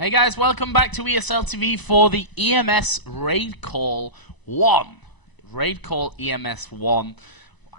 Hey guys, welcome back to ESL TV for the EMS RaidCall 1. RaidCall EMS 1.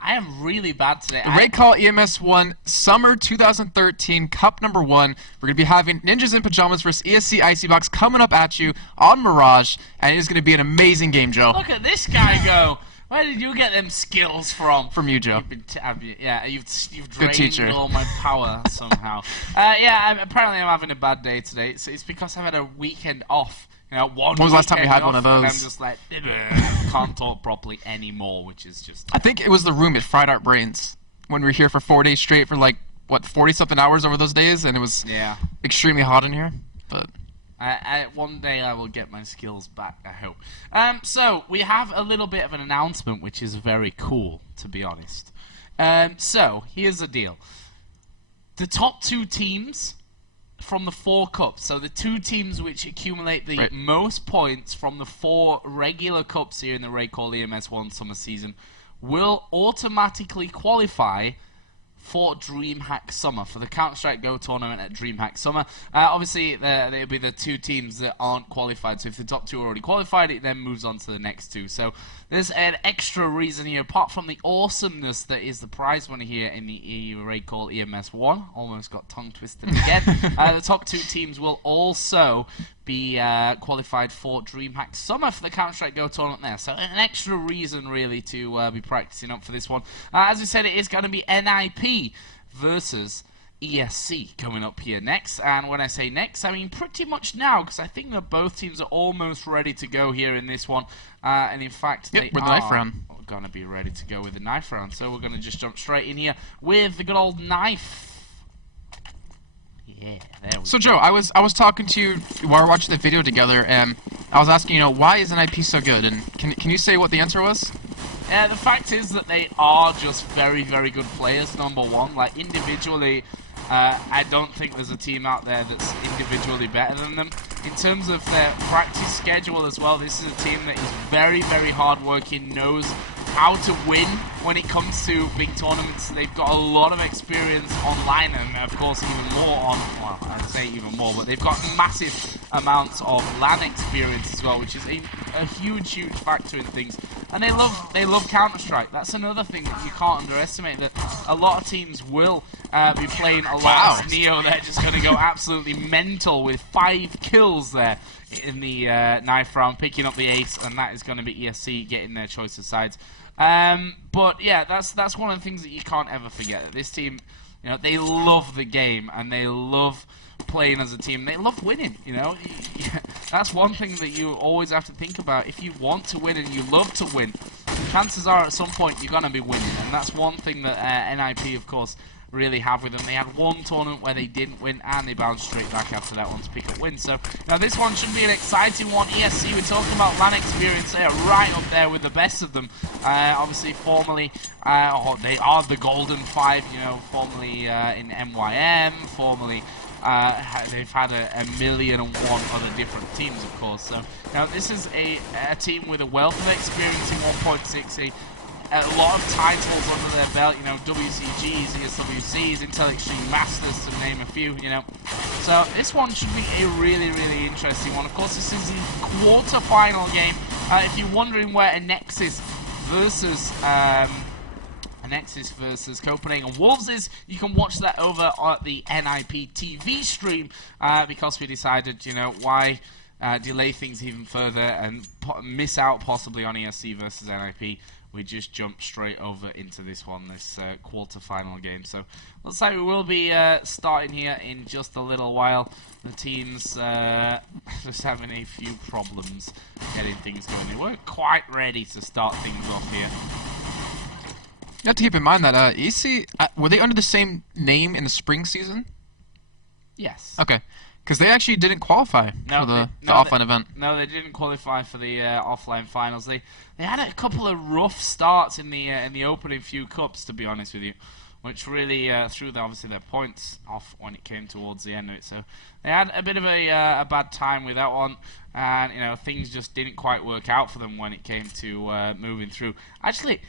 I am really bad today. RaidCall EMS 1 Summer 2013 Cup number 1. We're going to be having Ninjas in Pyjamas versus ESC Icy Box coming up at you on Mirage, and it is going to be an amazing game, Joe. Look at this guy go. Where did you get them skills from? From you, Joe. You've drained all my power somehow. Apparently I'm having a bad day today. It's because I've had a weekend off. You know, when was the last time you had one of those? And I'm just like, can't talk properly anymore, which is just... I think it was the room. It fried our brains when we were here for 4 days straight for like, what, 40-something hours over those days, and it was extremely hot in here. But one day I will get my skills back, I hope. So, we have a little bit of an announcement, which is very cool, to be honest. So, here's the deal. The top 2 teams from the 4 cups, so the 2 teams which accumulate the most points from the 4 regular cups here in the RaidCall EMS 1 summer season, will automatically qualify for DreamHack Summer, for the Counter-Strike Go tournament at DreamHack Summer. Obviously, they'll be the 2 teams that aren't qualified, so if the top 2 are already qualified, it then moves on to the next 2. So there's an extra reason here, apart from the awesomeness that is the prize money here in the RaidCall EMS 1. Almost got tongue twisted again. The top 2 teams will also be qualified for DreamHack Summer for the Counter-Strike Go tournament there. So an extra reason really to be practicing up for this one. As we said, it is going to be NIP versus ESC coming up here next. And when I say next, I mean pretty much now, because I think that both teams are almost ready to go here in this one. And in fact, they with the knife round. Going to be ready to go with the knife round. So we're going to just jump straight in here with the good old knife. Yeah, there we go. Joe, I was talking to you while we were watching the video together, and I was asking, you know, why is NIP so good? And can you say what the answer was? The fact is that they are just very, very good players, number one. Like, individually, I don't think there's a team out there that's individually better than them. In terms of their practice schedule as well, this is a team that is very, very hard-working, knows how to win when it comes to big tournaments. They've got a lot of experience online, and of course even more on, well, I'd say even more, but they've got massive amounts of LAN experience as well, which is a huge, huge factor in things. And they love Counter-Strike. That's another thing that you can't underestimate, that a lot of teams will be playing a lot of Neo. They're just going to go absolutely mental with 5 kills there in the knife round, picking up the ace, and that is going to be ESC getting their choice of sides. But yeah, that's one of the things that you can't ever forget. This team, you know, they love the game and they love playing as a team. They love winning, you know. That's one thing that you always have to think about. If you want to win and you love to win, chances are at some point you're going to be winning, and that's one thing that NIP, of course, really have with them. They had 1 tournament where they didn't win, and they bounced straight back after that one to pick up wins. So now this one should be an exciting one. ESC, we're talking about LAN experience. They are right up there with the best of them. Obviously, formerly, they are the Golden 5, you know, formerly in MYM, formerly they've had a million and one other different teams, of course. So now this is a team with a wealth of experience in 1.6. A lot of titles under their belt, you know, WCGs, ESWCs, Intel Extreme Masters, to name a few, you know. So this one should be a really, really interesting one. Of course, this is the quarter-final game. If you're wondering where a Nexus versus Copenhagen Wolves is, you can watch that over at the NIP TV stream, because we decided, you know, why delay things even further and miss out possibly on ESC versus NIP. We just jumped straight over into this one, this quarter-final game. So looks like we will be starting here in just a little while. The teams just having a few problems getting things going. They weren't quite ready to start things off here. You have to keep in mind that EC, were they under the same name in the spring season? Yes. Okay. Because they actually didn't qualify for the offline event. No, they didn't qualify for the offline finals. They had a couple of rough starts in the opening few cups, to be honest with you, which really threw obviously their points off when it came towards the end of it. So they had a bit of a bad time with that one, and you know, things just didn't quite work out for them when it came to moving through. Actually,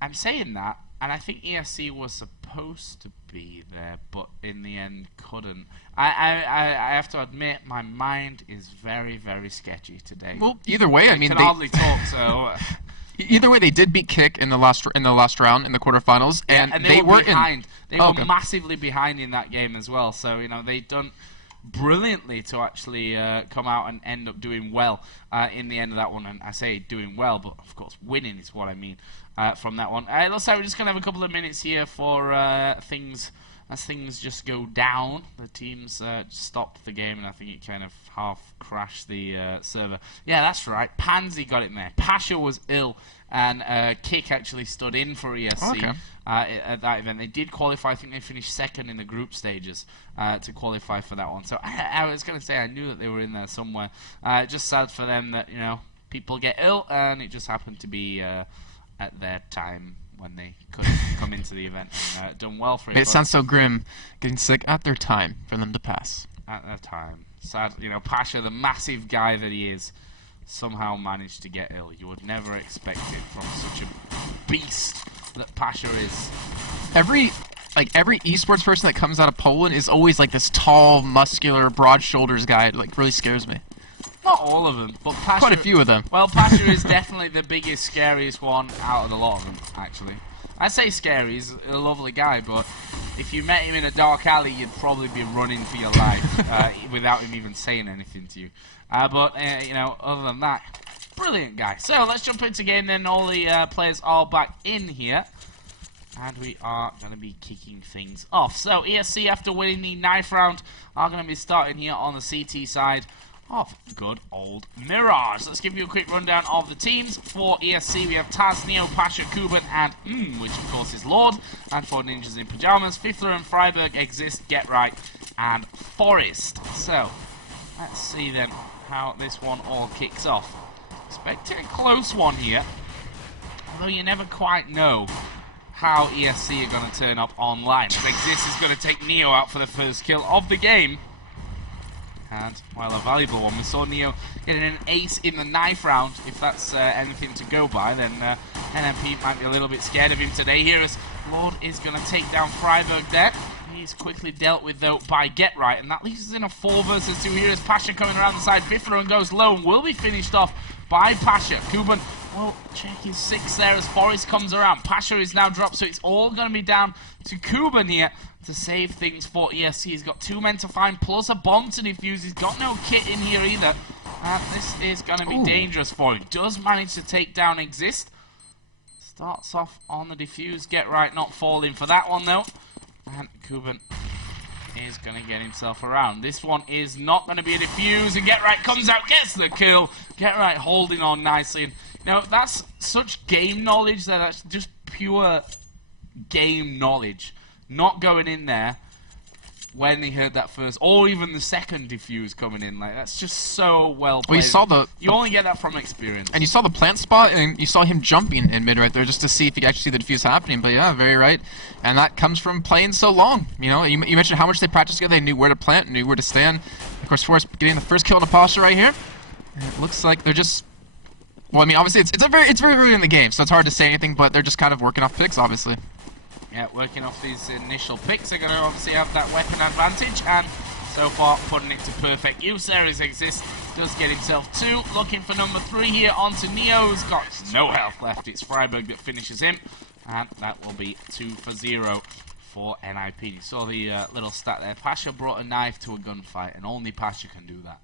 I'm saying that, and I think ESC was supposed supposed to be there, but in the end couldn't. I have to admit, my mind is very, very sketchy today. Well, either way, I mean, can hardly talk, so... Either way, they did beat Kick in the last round in the quarterfinals, and they were behind. in. They were massively behind in that game as well. So they'd done brilliantly to actually come out and end up doing well in the end of that one. And I say doing well, but of course winning is what I mean from that one. It looks like we're just gonna have a couple of minutes here for things. As things just go down, the teams stopped the game, and I think it kind of half crashed the server. Yeah, that's right. Pansy got it in there. Pasha was ill, and Kick actually stood in for ESC at that event. They did qualify. I think they finished second in the group stages to qualify for that one. So I was going to say I knew that they were in there somewhere. Just sad for them that people get ill, and it just happened to be at their time when they couldn't come into the event and done well for it. It sounds so grim, getting sick at their time for them to pass. At their time. Sad, Pasha, the massive guy that he is, somehow managed to get ill. You would never expect it from such a beast that Pasha is. Every esports person that comes out of Poland is always like this tall, muscular, broad shoulders guy. It really scares me. Not all of them, but Pasha... Quite a few of them. Well, Pasha is definitely the biggest, scariest one out of the lot of them, actually. I say scary, he's a lovely guy, but if you met him in a dark alley, you'd probably be running for your life without him even saying anything to you. But other than that, brilliant guy. So, let's jump into game then. All the players are back in here. And we are going to be kicking things off. So, ESC, after winning the knife round, are going to be starting here on the CT side of good old Mirage. Let's give you a quick rundown of the teams. For ESC, we have Taz, Neo, Pasha, Kuban, and which of course is Lord. And for Ninjas in Pyjamas, Fiffler and Freiburg exist, Get Right, and Forest. So, let's see then how this one all kicks off. Expecting a close one here, although you never quite know how ESC are going to turn up online. Exist is going to take Neo out for the first kill of the game. And, well, a valuable one. We saw Neo getting an ace in the knife round. If that's anything to go by, then NMP might be a little bit scared of him today. Here is Lord is going to take down Freiburg there. He's quickly dealt with, though, by Get Right. And that leaves us in a 4 versus 2. Here is Pasha coming around the side. Biffler goes low and will be finished off by Pasha. Kuban will check his 6 there as Forrest comes around. Pasha is now dropped, so it's all going to be down to Kuban here to save things for ESC. He's got 2 men to find, plus a bomb to defuse. He's got no kit in here either. This is going to be dangerous for him. Does manage to take down Exist. Starts off on the defuse. Get Right not falling for that one, though. And Kuban is going to get himself around. This one is not going to be a defuse, and Get Right comes out, gets the kill. Get Right holding on nicely. And, that's such game knowledge there. That's just pure game knowledge. Not going in there when they heard that first, or even the second defuse coming in. Like, that's just so well played. Well, you only get that from experience. And you saw the plant spot, and you saw him jumping in mid right there just to see if you could actually see the defuse happening. But yeah, very right. And that comes from playing so long. You mentioned how much they practiced together. They knew where to plant, knew where to stand. Of course, Forrest getting the first kill on the posture right here. And it looks like they're just... Well, I mean, obviously, it's very early in the game, so it's hard to say anything, but they're just kind of working off picks, obviously. Yeah, working off these initial picks. They're going to obviously have that weapon advantage, and so far putting it to perfect use. There is Exist, does get himself 2. Looking for number 3 here onto Neo's got no health left. It's Freiburg that finishes him, and that will be 2 for 0 for NIP. You saw the little stat there. Pasha brought a knife to a gunfight, and only Pasha can do that.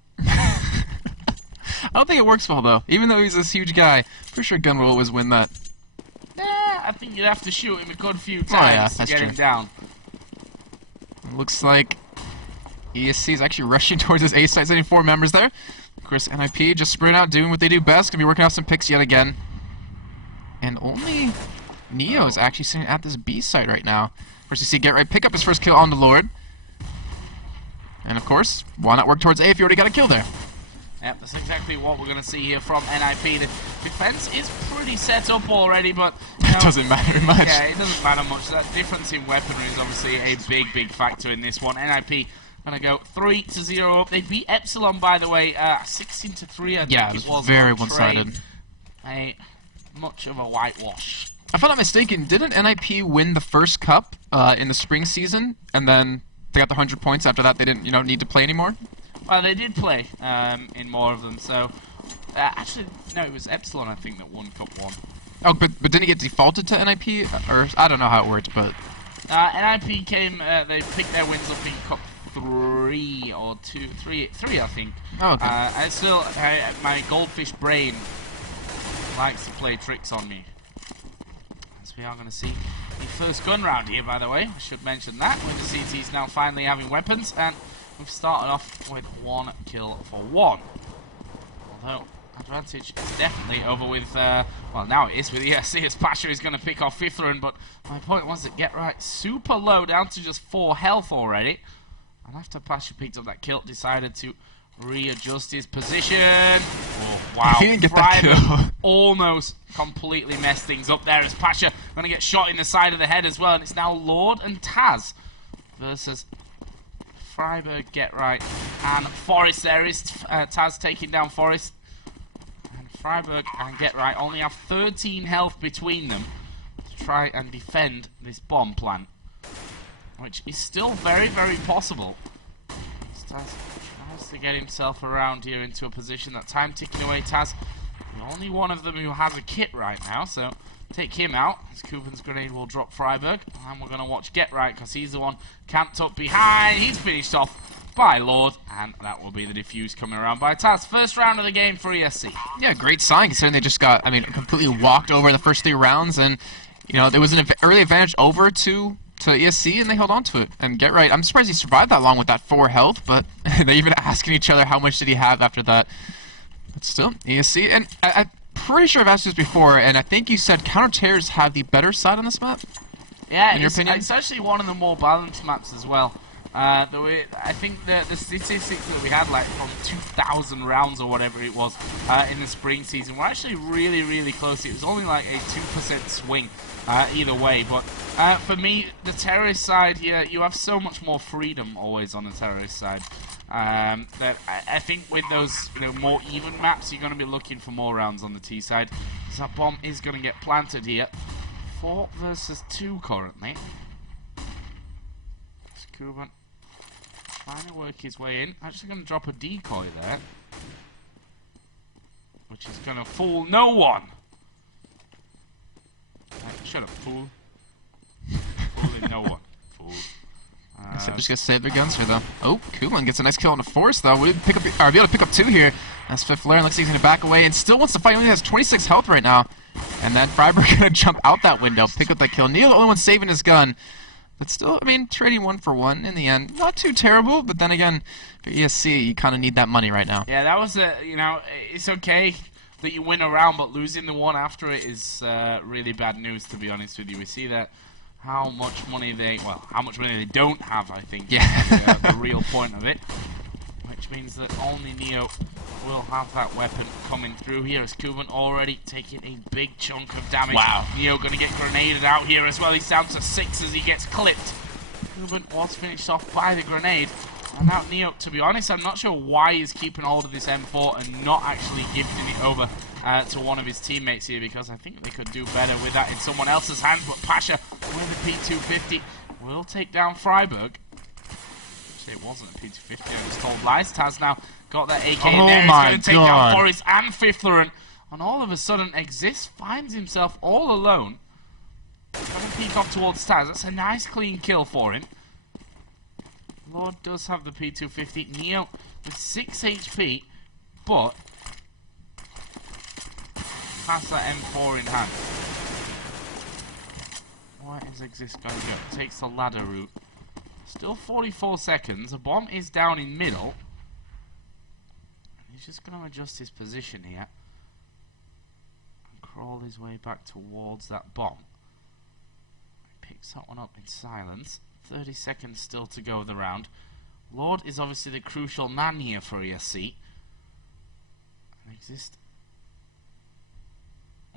I don't think it works well, though. Even though he's this huge guy, pretty sure gun will always win that. I think you'd have to shoot him a good few times to get him down. Looks like ESC is actually rushing towards his A site, sending 4 members there. Of course, NIP just sprinting out, doing what they do best. Gonna be working out some picks yet again. And only Neo is actually sitting at this B site right now. Of course, you see Get Right pick up his first kill on the Lord. And of course, why not work towards A if you already got a kill there? Yep, that's exactly what we're going to see here from NIP. The defense is pretty set up already, but... It doesn't matter much. Yeah, it doesn't matter much. That difference in weaponry is obviously a big factor in this one. NIP going to go 3-0 up. They beat Epsilon, by the way, 16-3, I think it was. Very one-sided. Much of a whitewash if I'm not mistaken, didn't NIP win the first cup in the spring season, and then they got the 100 points? After that, they didn't, need to play anymore? Well, they did play in more of them, so... actually, no, it was Epsilon, I think, that won Cup 1. Oh, but didn't it get defaulted to NIP? Or, I don't know how it worked, but... NIP came, they picked their wins up in Cup 3 or 2, 3, I think. Oh, okay. And still, my goldfish brain likes to play tricks on me. As we are going to see the first gun round here, by the way. I should mention that. Winter CT's now finally having weapons, and we've started off with 1 kill for 1. Although, advantage is definitely over with, well, now it is with ESC, as Pasha is going to pick off Fifthron, but my point was that Get Right super low, down to just 4 health already. And after Pasha picked up that kill, decided to readjust his position. Oh, wow. He didn't get that kill. Almost completely messed things up there, as Pasha going to get shot in the side of the head as well. And it's now Lord and Taz versus Freiburg, Get Right, and Forrest. There is Taz taking down Forrest. And Freiburg and Get Right only have 13 health between them to try and defend this bomb plant, which is still very, very possible. Taz tries to get himself around here into a position. That time ticking away. Taz, the only one of them who has a kit right now, so take him out. As Kuben's grenade will drop Freiburg, and we're going to watch Get Right because he's the one camped up behind. He's finished off by Lord, and that will be the defuse coming around by Taz. First round of the game for ESC. Yeah, great sign considering they just got, completely walked over the first 3 rounds, and there was an early advantage over to ESC, and they held on to it. And Get Right, I'm surprised he survived that long with that 4 health, but they even asking each other how much did he have after that. But still, ESC, and I'm pretty sure I've asked this before, and I think you said counter-terrors have the better side on this map? Yeah, in your opinion? It's actually one of the more balanced maps as well. I think the statistics that we had, like from 2,000 rounds or whatever it was in the spring season, were actually really, really close. It was only like a 2% swing either way. But for me, the terrorist side here, you have so much more freedom always on the terrorist side. That I think with those more even maps, you're going to be looking for more rounds on the T side. So that bomb is going to get planted here. 4 versus 2 currently. Kuben trying to work his way in. Actually going to drop a decoy there, which is going to fool no one. Shut up, fool. Fooling no one. Fool. I said just gonna save their guns here though. Oh, Kuben gets a nice kill on the Force though. We'll be able to pick up 2 here. As Fifth Lair looks like he's gonna back away and still wants to fight. He only has 26 health right now. And then Freiburg gonna jump out that window, pick up that kill. Neil, the only one saving his gun. But still, trading 1 for 1 in the end, not too terrible. But then again, for ESC, you kind of need that money right now. Yeah, that was it's okay that you win a round, but losing the one after it is really bad news, to be honest with you. We see that how much money they don't have, I think, yeah. is the real point of it. Which means that only Neo will have that weapon coming through here, as Kuben already taking a big chunk of damage. Wow. Neo going to get grenaded out here as well. He's down to 6 as he gets clipped. Kuben was finished off by the grenade. And now Neo, to be honest, I'm not sure why he's keeping hold of this M4 and not actually gifting it over to one of his teammates here, because I think they could do better with that in someone else's hands. But Pasha with the P250 will take down Freiburg. It wasn't a P250, I was told lies. Taz now got that AK in there. He's going to take down Forrest and Fifthron. And all of a sudden, Exist finds himself all alone. He's going to peek off towards Taz. That's a nice clean kill for him. Lord does have the P250. Neo with 6 HP, but has that M4 in hand. Where is Exist going to go? Takes the ladder route. Still 44 seconds. The bomb is down in middle. He's just going to adjust his position here and crawl his way back towards that bomb. He picks that one up in silence. 30 seconds still to go of the round. Lord is obviously the crucial man here for ESC. And Exist.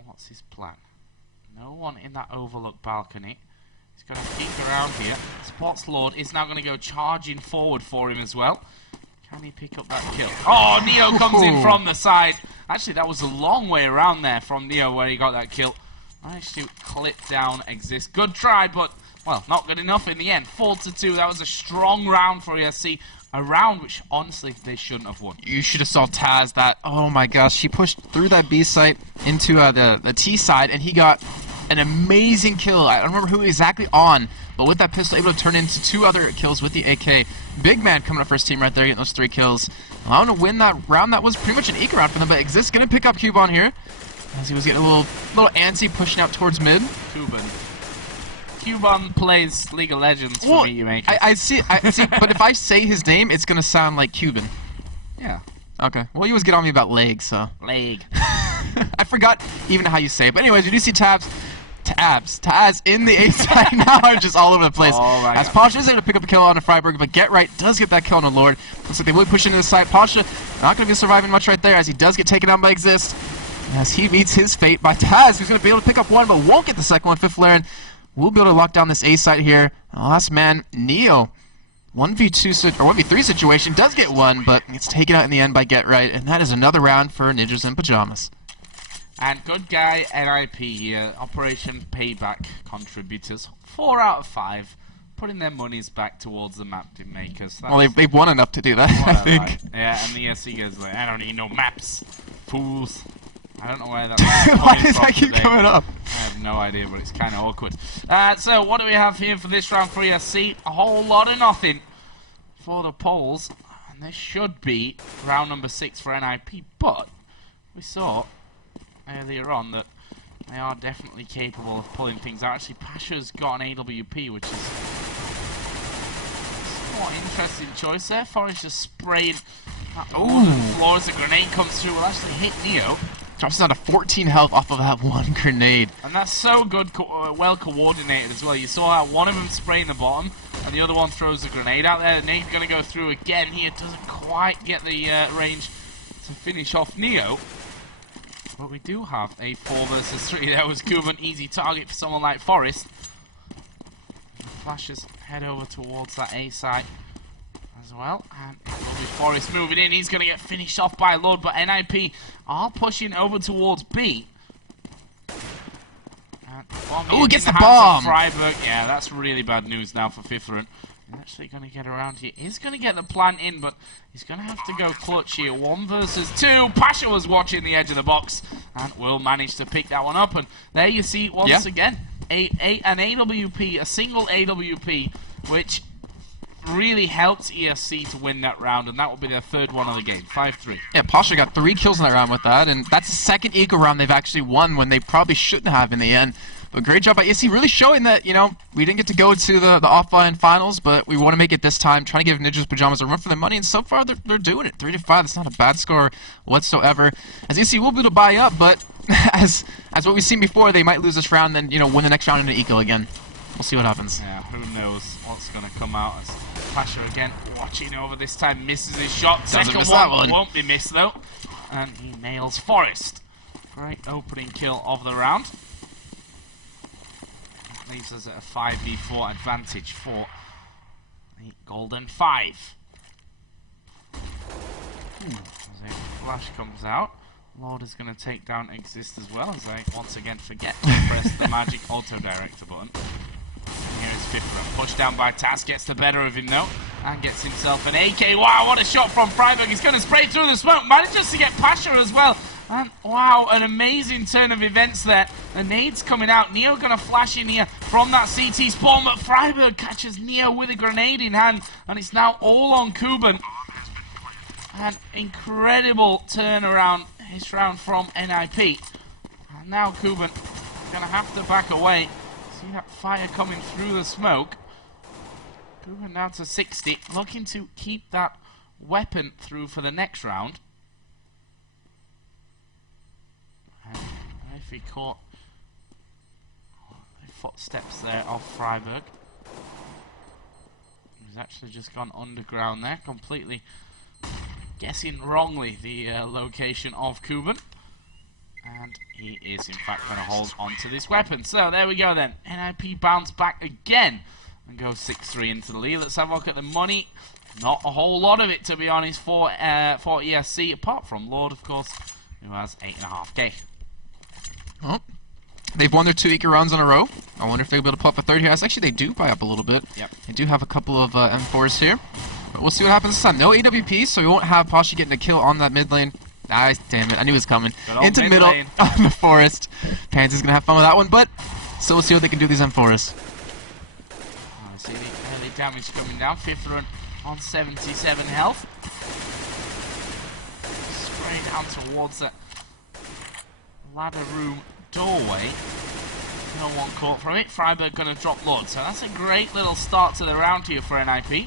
What's his plan? No one in that overlook balcony. He's going to peek around here. Spots Lord is now going to go charging forward for him as well. Can he pick up that kill? Oh, Neo comes in from the side. Actually, that was a long way around there from Neo where he got that kill. Managed to clip down Exist. Good try, but, well, not good enough in the end. 4-2. That was a strong round for ESC. A round which, honestly, they shouldn't have won. You should have saw Taz that. Oh my gosh, she pushed through that B site into the T side, and he got an amazing kill. I don't remember who exactly on, but with that pistol, able to turn into 2 other kills with the AK. Big man coming up for his team right there, getting those 3 kills. Allowing to win that round. That was pretty much an eco round for them, but Exist gonna pick up Cubon here, as he was getting a little antsy, pushing out towards mid. Cubon plays League of Legends for me, you make it. I see, but if I say his name, it's gonna sound like Cuban. Yeah. Okay. Well, you always get on me about leg, so. Leg. I forgot even how you say it. But anyways, you do see Taz in the A side now, just all over the place. Oh my as God. Pasha is able to pick up a kill on the Freiburg, but Get Right does get that kill on the Lord. Looks like they will push into the side. Pasha not going to be surviving much right there, as he does get taken down by Exist. As he meets his fate by Taz, who's going to be able to pick up one, but won't get the second one. Fifth Laren will be able to lock down this A side here. Last man, Neo. 1v3 situation, does get one, but it's taken out in the end by Get Right, and that is another round for Ninjas in Pyjamas. And good guy NIP here, Operation Payback contributors, 4 out of 5, putting their monies back towards the map makers. Well, they've won enough to do that, I think. Right. Yeah, and the ESC goes like, I don't need no maps, fools. I don't know where that's Why does that keep coming up? I have no idea, but it's kind of awkward. So, what do we have here for this round for ESC? A whole lot of nothing for the Poles. And this should be round number 6 for NIP, but we saw earlier on that they are definitely capable of pulling things out. Actually, Pasha's got an AWP, which is somewhat interesting choice there. Forrest just sprayed on the floor as a grenade comes through. Will actually hit Neo. Drops down to 14 health off of that one grenade. And that's so good, well coordinated as well. You saw that one of them spraying the bottom, and the other one throws the grenade out there. The nade's going to go through again here. Doesn't quite get the range to finish off Neo. But we do have a 4 versus 3. That was Cuban, easy target for someone like Forrest. Flashes head over towards that A site as well. And it will be Forrest moving in. He's going to get finished off by Lord, but NIP are pushing over towards B. Oh, gets the bomb! Freiburg. Yeah, that's really bad news now for Fiftheren. He's actually going to get around here. He's going to get the plant in, but he's going to have to go clutch here. 1 versus 2. Pasha was watching the edge of the box and will manage to pick that one up. And there you see, once again, an AWP, a single AWP, which really helps ESC to win that round, and that will be their 3rd one of the game. 5-3. Yeah, Pasha got 3 kills in that round with that, and that's the 2nd eco round they've actually won when they probably shouldn't have in the end. But great job by ESC, really showing that, you know, we didn't get to go to the offline finals, but we want to make it this time, trying to give Ninjas Pyjamas a run for their money, and so far they're doing it. 3-5, that's not a bad score whatsoever. As ESC will be able to buy up, but as what we've seen before, they might lose this round, then, you know, win the next round in an eco again. We'll see what happens. Yeah, who knows what's going to come out. As Pasha again watching over, this time misses his shot. Second one won't be missed though. And he nails Forrest. Great opening kill of the round. It leaves us at a 5v4 advantage for the Golden 5. As a flash comes out, Lord is going to take down Exist as well, as I once again forget to press the magic auto-director button. Here is Fiftheren, pushed down by Taz, gets the better of him though, and gets himself an AK. Wow, what a shot from Freiburg. He's going to spray through the smoke, manages to get Pasha as well. And wow, an amazing turn of events there. The nade's coming out. Neo going to flash in here from that CT spawn, but Freiburg catches Neo with a grenade in hand, and it's now all on Kuban. An incredible turnaround this round from NIP. And now Kuban going to have to back away. See that fire coming through the smoke. Kuban down to 60, looking to keep that weapon through for the next round. And if he caught the footsteps there of Freiburg. He's actually just gone underground there, completely guessing wrongly the location of Kuban. And he is in fact going to hold on to this weapon. So there we go then. NIP bounce back again and go 6-3 into the lead. Let's have a look at the money. Not a whole lot of it, to be honest, for ESC, apart from Lord, of course, who has 8.5k. Oh, They've won their 2 eco rounds in a row. I wonder if they'll be able to pull up a third here. Actually, they do buy up a little bit. Yep. They do have a couple of M4s here. But we'll see what happens this time. No AWP, so we won't have Pasha getting a kill on that mid lane. Ah, damn it. I knew it was coming. Into middle of the forest. Pansy's going to have fun with that one, but still we'll see what they can do with these M4s. I see the early damage coming down. Fifth run on 77 health. Spraying down towards that ladder room doorway. No one caught from it. Freiburg going to drop Lord. So that's a great little start to the round here for NIP.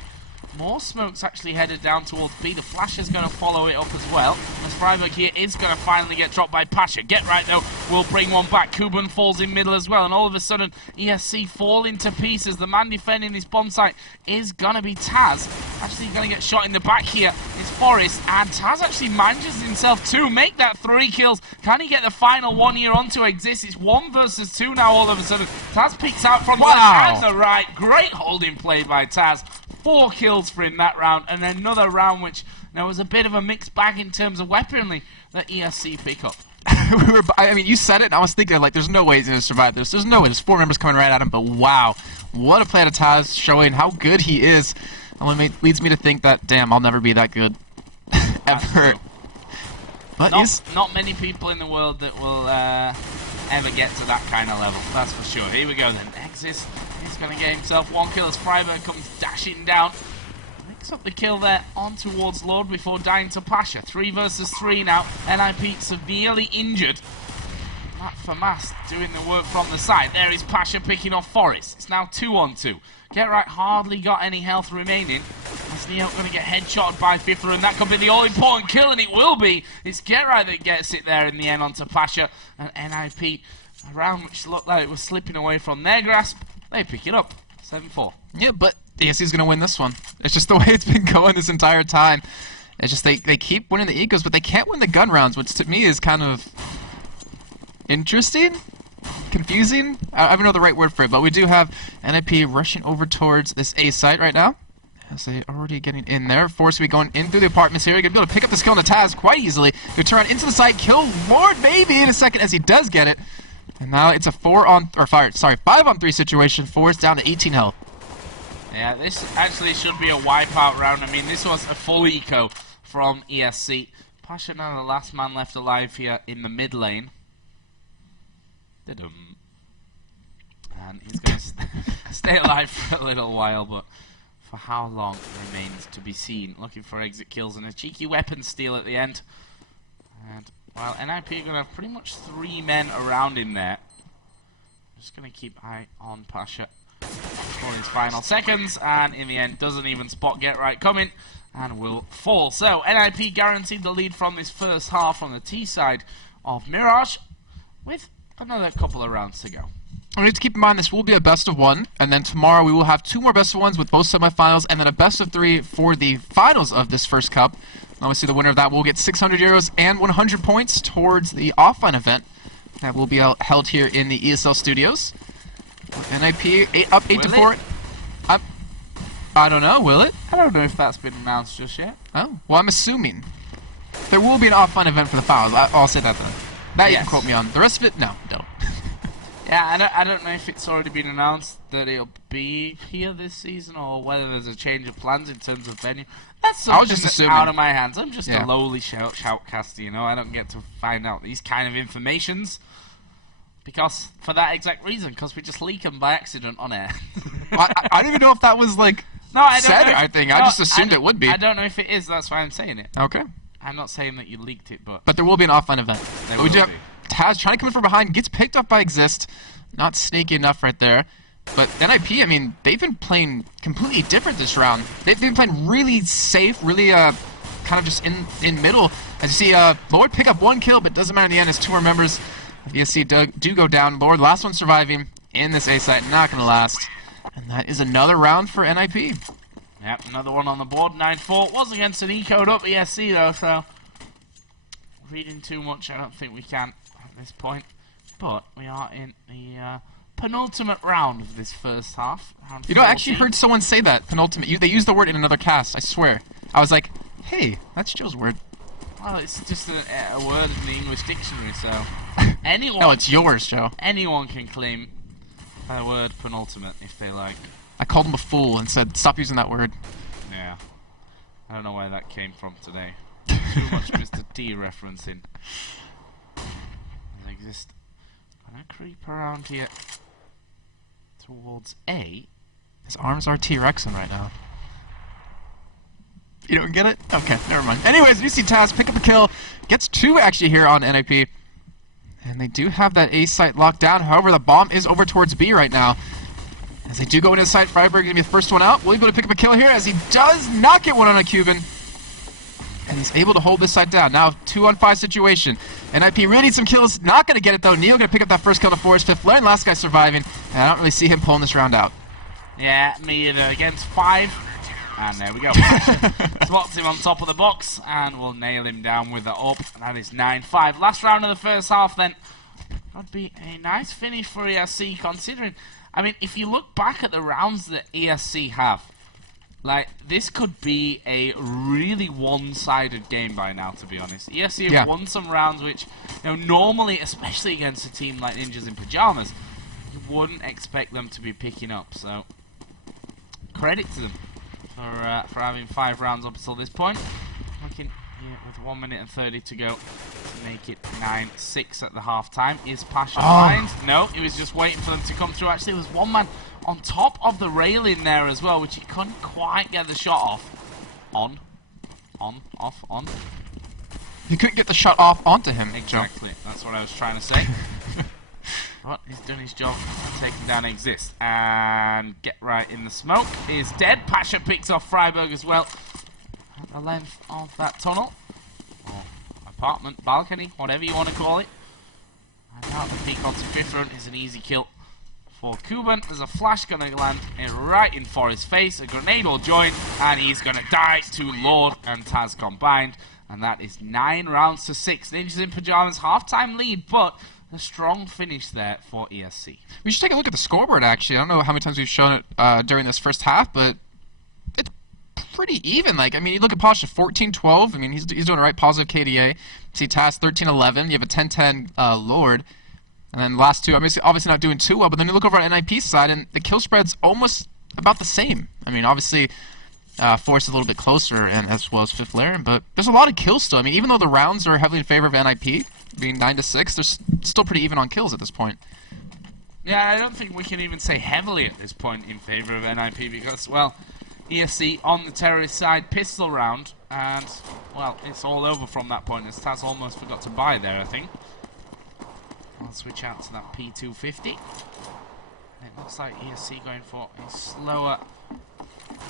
More smokes actually headed down towards B. The Flash is going to follow it up as well. As Freiburg here is going to finally get dropped by Pasha. Get right though, will bring one back. Kuban falls in middle as well. And all of a sudden, ESC fall into pieces. The man defending this bomb site is going to be Taz. Actually going to get shot in the back here is Forrest. And Taz actually manages himself to make that 3 kills. Can he get the final one here onto Exist? It's 1 versus 2 now all of a sudden. Taz peeks out from the left and the right. Great holding play by Taz. 4 kills for him that round, and another round which there was a bit of a mixed bag in terms of weaponry that ESC pick up. I mean, you said it, and I was thinking, like, there's no way he's going to survive this. There's no way. There's 4 members coming right at him, but wow. What a play out of Taz, showing how good he is. Only leads me to think that, damn, I'll never be that good. Ever. But not many people in the world that will ever get to that kind of level, that's for sure. Here we go then. Exist. He's going to get himself 1 kill as Freiburg comes dashing down. Picks up the kill there on towards Lord before dying to Pasha. 3 versus 3 now. NIP severely injured. Matt Famas doing the work from the side. There is Pasha picking off Forrest. It's now 2 on 2. Get right hardly got any health remaining. As Neo going to get headshotted by Fifler, and that could be the all-important kill, and it will be. It's Get Right that gets it there in the end onto Pasha. And NIP, a round which looked like it was slipping away from their grasp, they pick it up. 7-4. Yeah, but ESC's going to win this one. It's just the way it's been going this entire time. It's just they keep winning the ecos, but they can't win the gun rounds, which to me is kind of interesting, confusing. I don't know the right word for it, but we do have NIP rushing over towards this A site right now. As they already getting in there. Force will be going in through the apartments here. You're going to be able to pick up the skill on the Taz quite easily. You turn into the site, kill Lord maybe in a second as he does get it. And now it's a 5 on 3 situation. Force down to 18 health. Yeah, this actually should be a wipeout round. I mean, this was a full eco from ESC. Pasha now the last man left alive here in the mid lane. And he's going to stay alive for a little while, but for how long remains to be seen. Looking for exit kills and a cheeky weapon steal at the end. And while NIP are going to have pretty much 3 men around him there. Just going to keep eye on Pasha for his final seconds, and in the end doesn't even spot Get Right coming and will fall. So NIP guaranteed the lead from this first half on the T side of Mirage with another couple of rounds to go. We need to keep in mind this will be a best of 1, and then tomorrow we will have 2 more best of 1s with both semifinals, and then a best of 3 for the finals of this first cup. Obviously the winner of that will get 600 euros and 100 points towards the offline event that will be held here in the ESL studios. NIP up 8-4. I don't know, will it? I don't know if that's been announced just yet. Oh, well, I'm assuming. There will be an offline event for the finals. I'll say that then. That you can quote me on. The rest of it, no, don't. Yeah, I don't know if it's already been announced that it'll be here this season or whether there's a change of plans in terms of venue. That's something that's out of my hands. I'm just a lowly shoutcaster, you know. I don't get to find out these kind of informations because for that exact reason, because we just leak them by accident on air. I don't even know if that was like said. I just assumed it would be. I don't know if it is. That's why I'm saying it. Okay. I'm not saying that you leaked it, but there will be an offline event. We do have Taz trying to come in from behind, gets picked up by Exist. Not sneaky enough right there. But NIP, I mean, they've been playing completely different this round. They've been playing really safe, really kind of just in middle. As you see, Lord pick up 1 kill, but doesn't matter in the end as 2 more members of ESC do go down. Lord, last one surviving in this A site, not going to last. And that is another round for NIP. Yep, another one on the board, 9-4. Was against an eco'd up ESC though, so reading too much I don't think we can at this point. But we are in the penultimate round of this first half. You know, I actually heard someone say that, penultimate. They used the word in another cast, I swear. I was like, hey, that's Joe's word. Well, it's just a word in the English dictionary, so anyone. No, it's yours, Joe. Anyone can claim a word penultimate if they like. I called him a fool and said, stop using that word. Yeah. I don't know where that came from today. Too much Mr. T referencing. There exists. Gonna creep around here towards A. His arms are T-Rexing right now. You don't get it? Okay, never mind. Anyways, you see Taz pick up a kill. Gets 2 actually here on NIP. And they do have that A site locked down. However, the bomb is over towards B right now. As they do go into site, Freiberg is going to be the first one out. Will he be able to pick up a kill here as he does not get one on a Cuban? And he's able to hold this site down. Now, 2-on-5 situation. NIP really needs some kills. Not going to get it, though. Neil going to pick up that first kill to Forest. Fifth Lane, last guy surviving. And I don't really see him pulling this round out. Yeah, me either. Against 5. And there we go. Spots him on top of the box. And we'll nail him down with the up. That is 9-5. Last round of the first half, then. That'd be a nice finish for ESC, considering... I mean, if you look back at the rounds that ESC have, like, this could be a really one-sided game by now, to be honest. ESC have won some rounds which, you know, normally, especially against a team like Ninjas in Pyjamas, you wouldn't expect them to be picking up. So, credit to them for having 5 rounds up until this point. Looking here with 1 minute and 30 to go to make it 9-6 at the half-time. Is Pasha behind? No, he was just waiting for them to come through. Actually, there was one man on top of the railing there as well, which he couldn't quite get the shot off. On. He couldn't get the shot off onto him. Exactly. That's what I was trying to say. But he's done his job. Taking down Exist. And Get Right in the Smoke is dead. Pasha picks off Freiberg as well. At the length of that tunnel. Or apartment, balcony, whatever you want to call it. And now the peak onto fifth front is an easy kill for Cuban. There's a flash going to land right in for his face. A grenade will join, and he's going to die to Lord and Taz combined. And that is 9 rounds to 6. Ninjas in Pyjamas half-time lead, but a strong finish there for ESC. We should take a look at the scoreboard, actually. I don't know how many times we've shown it during this first half, but it's pretty even. Like, I mean, you look at Pasha, 14-12. I mean, he's doing a right positive KDA. See Taz, 13-11. You have a 10-10 Lord. And then the last two, obviously not doing too well, but then you look over on NIP's side, and the kill spread's almost about the same. I mean, obviously, Force is a little bit closer, and as well as Fifth Lair, but there's a lot of kills still. I mean, even though the rounds are heavily in favor of NIP, being 9-6, they're still pretty even on kills at this point. Yeah, I don't think we can even say heavily at this point in favor of NIP, because, well, ESC on the terrorist side, pistol round, and, well, it's all over from that point, as Taz almost forgot to buy there, I think. I'll switch out to that P250. It looks like ESC going for a slower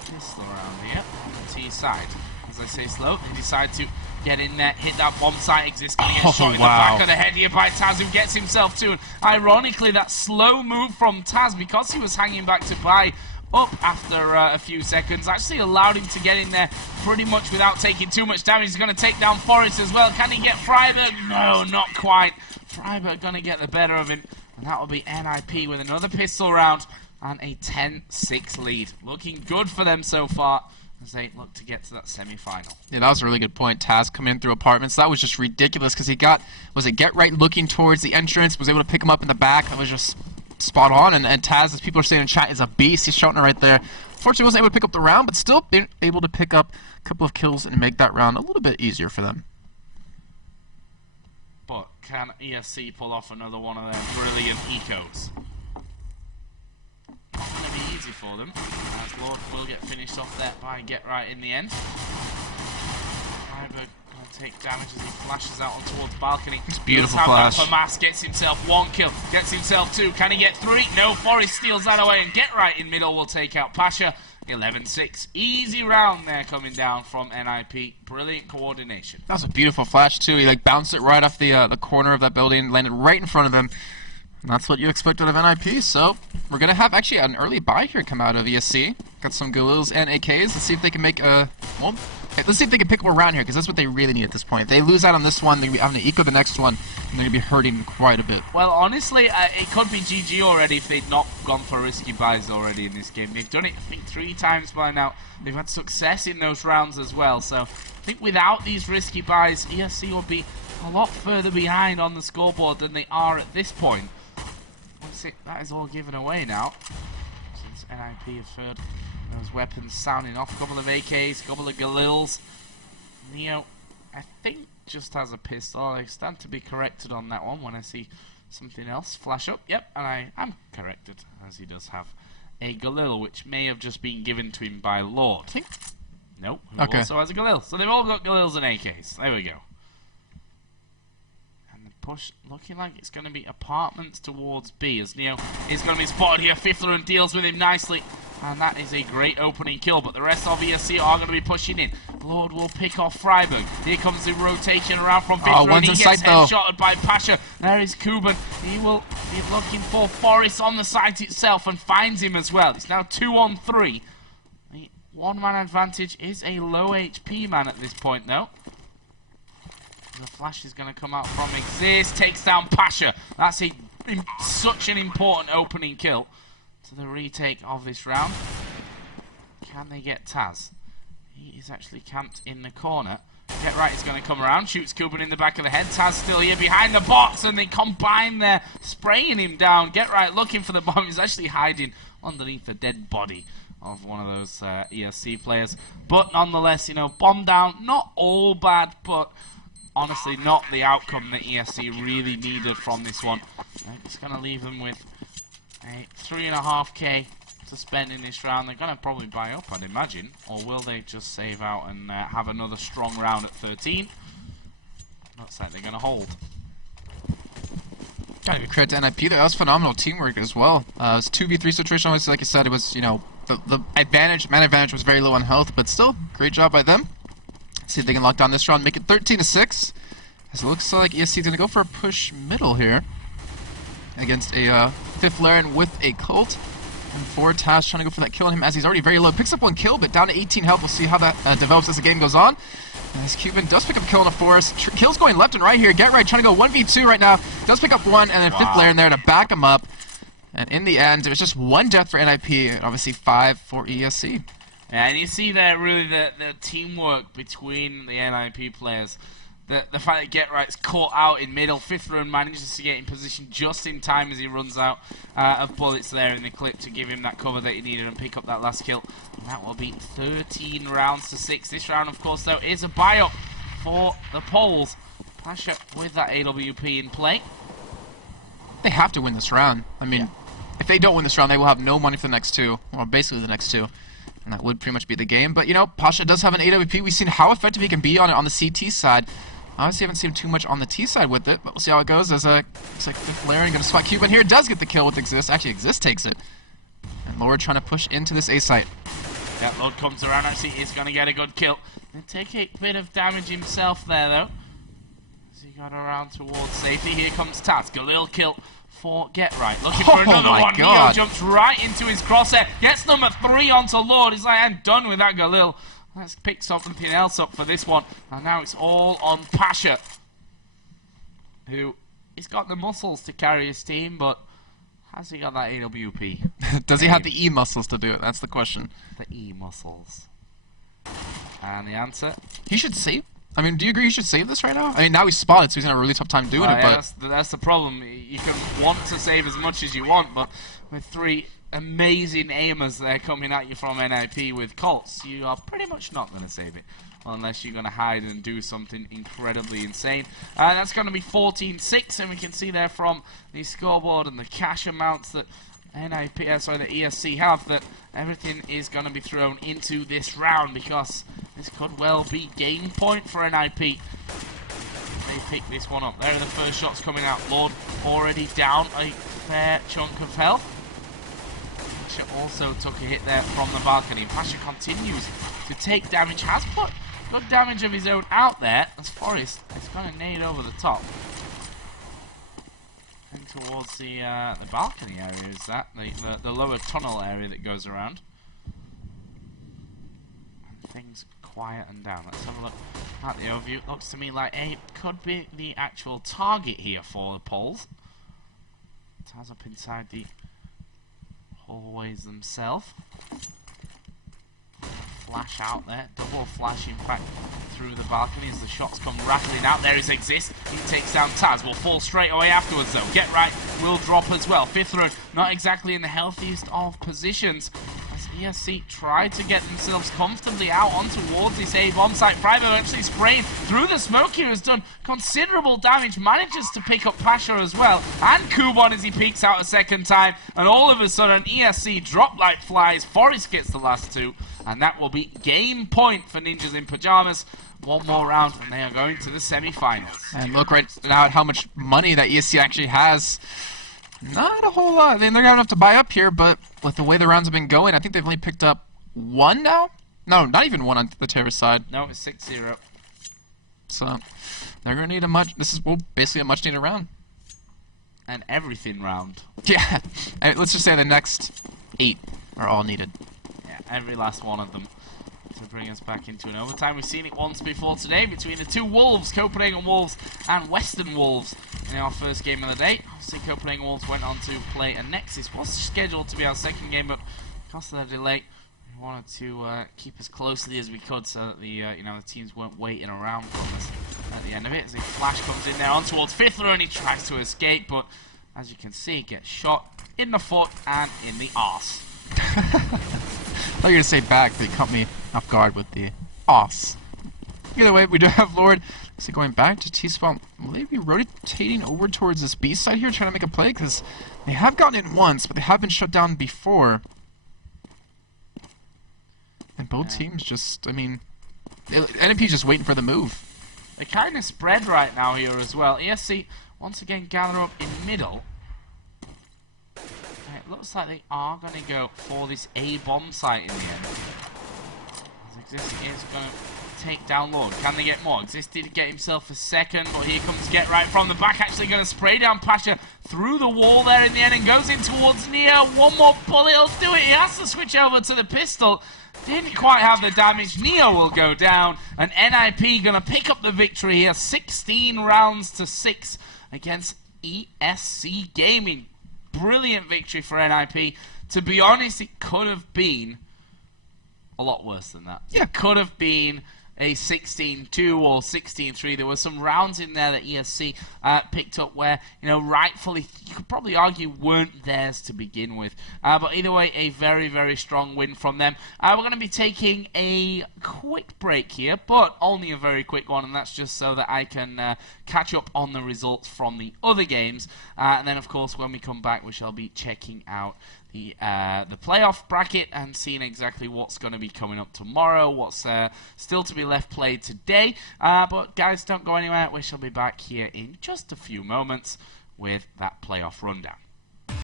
pistol round here on the T side. As I say slow, they decide to get in there, hit that bomb site. Exists, gonna get shot in the back of the head here by Taz, who gets himself to. And ironically, that slow move from Taz, because he was hanging back to buy up after a few seconds, actually allowed him to get in there pretty much without taking too much damage. He's going to take down Forrest as well. Can he get Freiberg? No, not quite. Freiberg going to get the better of him, and that will be NIP with another pistol round and a 10-6 lead. Looking good for them so far as they look to get to that semi-final. Yeah, that was a really good point. Taz coming in through apartments. That was just ridiculous because he got, was it Get Right looking towards the entrance, was able to pick him up in the back. That was just spot on, and Taz, as people are saying in chat, is a beast. He's shouting it right there. Fortunately, wasn't able to pick up the round, but still able to pick up a couple of kills and make that round a little bit easier for them. But can ESC pull off another one of their brilliant ecos? Not going to be easy for them, as Lord will get finished off there by Get Right in the end. Freiberg going to take damage as he flashes out on towards balcony. It's beautiful flash. Pyjamas gets himself 1 kill, gets himself 2. Can he get 3? No, Forrest steals that away, and Get Right in middle will take out Pasha. 11-6. Easy round there coming down from NIP. Brilliant coordination. That was a beautiful flash too. He like bounced it right off the corner of that building, landed right in front of him. And that's what you expect out of NIP. So we're gonna have actually an early buy here come out of ESC. Got some Galils and AKs. Let's see if they can make a let's see if they can pick up a round here, because that's what they really need at this point. If they lose out on this one, they're gonna be having to eco the next one, and they're gonna be hurting quite a bit. Well, honestly, it could be GG already if they'd not gone for risky buys already in this game. They've done it, I think, 3 times by now. They've had success in those rounds as well. So I think without these risky buys, ESC will be a lot further behind on the scoreboard than they are at this point. That is all given away now, since NIP have heard those weapons sounding off. A couple of AKs, a couple of Galils. Neo, I think, just has a pistol. I stand to be corrected on that one when I see something else flash up. Yep, and I am corrected, as he does have a Galil, which may have just been given to him by Lord. Nope, who also has a Galil. So they've all got Galils and AKs. There we go. Push looking like it's going to be apartments towards B, as Neo is going to be spotted here. Fiffler deals with him nicely, and that is a great opening kill, but the rest of ESC are going to be pushing in. Lord will pick off Freiburg. Here comes the rotation around from Fiffler, and he gets headshotted by Pasha. There is Kuban. He will be looking for Forrest on the site itself and finds him as well. It's now 2 on 3. The one-man advantage is a low HP man at this point, though. The flash is going to come out from Exist, takes down Pasha. That's such an important opening kill to the retake of this round. Can they get Taz? He is actually camped in the corner. Get Right is going to come around, shoots Kuban in the back of the head. Taz still here behind the box, and they combine there, spraying him down. Get Right looking for the bomb. He's actually hiding underneath the dead body of one of those ESC players. But nonetheless, you know, bomb down, not all bad, but honestly, not the outcome that ESC really needed from this one. It's going to leave them with a 3.5k to spend in this round. They're going to probably buy up, I'd imagine. Or will they just save out and have another strong round at 13? Looks like they're going to hold. Gotta give credit to NIP there. That was phenomenal teamwork as well. It was 2v3 situation. Obviously, like you said, it was, you know, the man advantage was very low on health, but still, great job by them. See if they can lock down this round, make it 13-6. As it looks like ESC is going to go for a push middle here against a fifth Laren with a Colt. And 4 Taz trying to go for that kill on him as he's already very low. Picks up 1 kill, but down to 18 health. We'll see how that develops as the game goes on. As Cuban does pick up a kill in the forest. Kills going left and right here. Get Right trying to go 1v2 right now. Does pick up 1, and then fifth Laren there to back him up. And in the end, it was just 1 death for NIP, and obviously 5 for ESC. Yeah, and you see there really the teamwork between the NIP players. The fact that Get Right's caught out in middle, fifth run manages to get in position just in time as he runs out of bullets there in the clip to give him that cover that he needed and pick up that last kill. And that will be 13 rounds to 6. This round, of course, though, is a buy-up for the Poles. Pasha with that AWP in play. They have to win this round. I mean, if they don't win this round, they will have no money for the next 2, or basically the next 2. And that would pretty much be the game. But, you know, Pasha does have an AWP. We've seen how effective he can be on it on the CT side. Obviously, haven't seen him too much on the T side with it, but we'll see how it goes. As looks like fifth Laren going to spot Cuban here. Does get the kill with Exist. Actually, Exist takes it. And Lord trying to push into this A site. That Lord comes around. Actually, he's going to get a good kill. And take a bit of damage himself there, though. As he got around towards safety. Here comes Taz. Galil kill for Get Right. Looking for another one. Neo jumps right into his crosshair. Gets number 3 onto Lord. He's like, I'm done with that Galil. Let's pick something else up for this one. And now it's all on Pasha, who he's got the muscles to carry his team, but has he got that AWP? Does he have the E muscles to do it? That's the question. The E muscles. And the answer? He should save. I mean, do you agree he should save this right now? I mean, now he's spotted, so he's going to have a really tough time doing it. Yeah, but that's the problem. You can want to save as much as you want, but with 3 amazing aimers there coming at you from NIP with Colts, you are pretty much not going to save it unless you're going to hide and do something incredibly insane. That's going to be 14-6, and we can see there from the scoreboard and the cash amounts that the ESC have that everything is going to be thrown into this round, because this could well be game point for NIP. They pick this one up. There are the first shots coming out. Lord already down a fair chunk of health. Pasha also took a hit there from the balcony. Pasha continues to take damage, has put good damage of his own out there, as Forrest is going to nade over the top. And towards the balcony area is that, the lower tunnel area that goes around. And things quieten down. Let's have a look at the overview. It looks to me like A could be the actual target here for the Poles. Taz up inside the poise themselves. Flash out there, double flash in fact through the balcony as the shots come rattling out. There is Exist, he takes down Taz, will fall straight away afterwards though. Get Right will drop as well. Fifth Run not exactly in the healthiest of positions as ESC tried to get themselves comfortably out on towards this A bomb site. Primo actually spraying through the smoke here, has done considerable damage, manages to pick up Pasha as well, and Kubon as he peeks out a second time, and all of a sudden ESC drop like flies. Forrest gets the last two, and that will be game point for Ninjas in Pyjamas. One more round and they are going to the semi-finals. And look right now at how much money that ESC actually has. Not a whole lot. I mean, they're going to have to buy up here, but with the way the rounds have been going, I think they've only picked up one now? No, not even one on the Terrace side. No, it's 6-0. So, they're going to need this is basically a much needed round. And everything round. Yeah. Let's just say the next 8 are all needed. Yeah, every last one of them to bring us back into an overtime. We've seen it once before today between the two Wolves, Copenhagen Wolves and Western Wolves in our first game of the day. Obviously, Copenhagen Wolves went on to play a Nexus. Was scheduled to be our second game, but because of the delay, we wanted to keep as closely as we could so that the the teams weren't waiting around for us at the end of it. As a flash comes in there on towards Fifth Run, he tries to escape, but as you can see, gets shot in the foot and in the arse. I thought you were going to say back, they caught me off guard with the arse. Either way, we do have Lord. So going back to T-spawn, will they be rotating over towards this B side here, trying to make a play? Because they have gotten it once, but they have been shut down before. And both teams just, I mean, NMP's just waiting for the move. They're kind of spread right now here as well. ESC once again gather up in middle. It looks like they are going to go for this A bomb site in the end. As Exist is going to take down Lord. Can they get more? Exist did get himself a second, but here comes Get Right from the back. Actually going to spray down Pasha through the wall there in the end and goes in towards Neo. One more bullet will do it. He has to switch over to the pistol. Didn't quite have the damage. Neo will go down, and NIP going to pick up the victory here. 16 rounds to 6 against ESC Gaming. Brilliant victory for NIP. To be honest, it could have been a lot worse than that. Yeah. It could have been a 16-2 or 16-3. There were some rounds in there that ESC picked up where, rightfully, you could probably argue weren't theirs to begin with. But either way, a very, very strong win from them. We're going to be taking a quick break here, but only a very quick one, and that's just so that I can catch up on the results from the other games. And then, of course, when we come back, we shall be checking out the playoff bracket and seeing exactly what's going to be coming up tomorrow, what's still to be left played today. But guys, don't go anywhere. We shall be back here in just a few moments with that playoff rundown.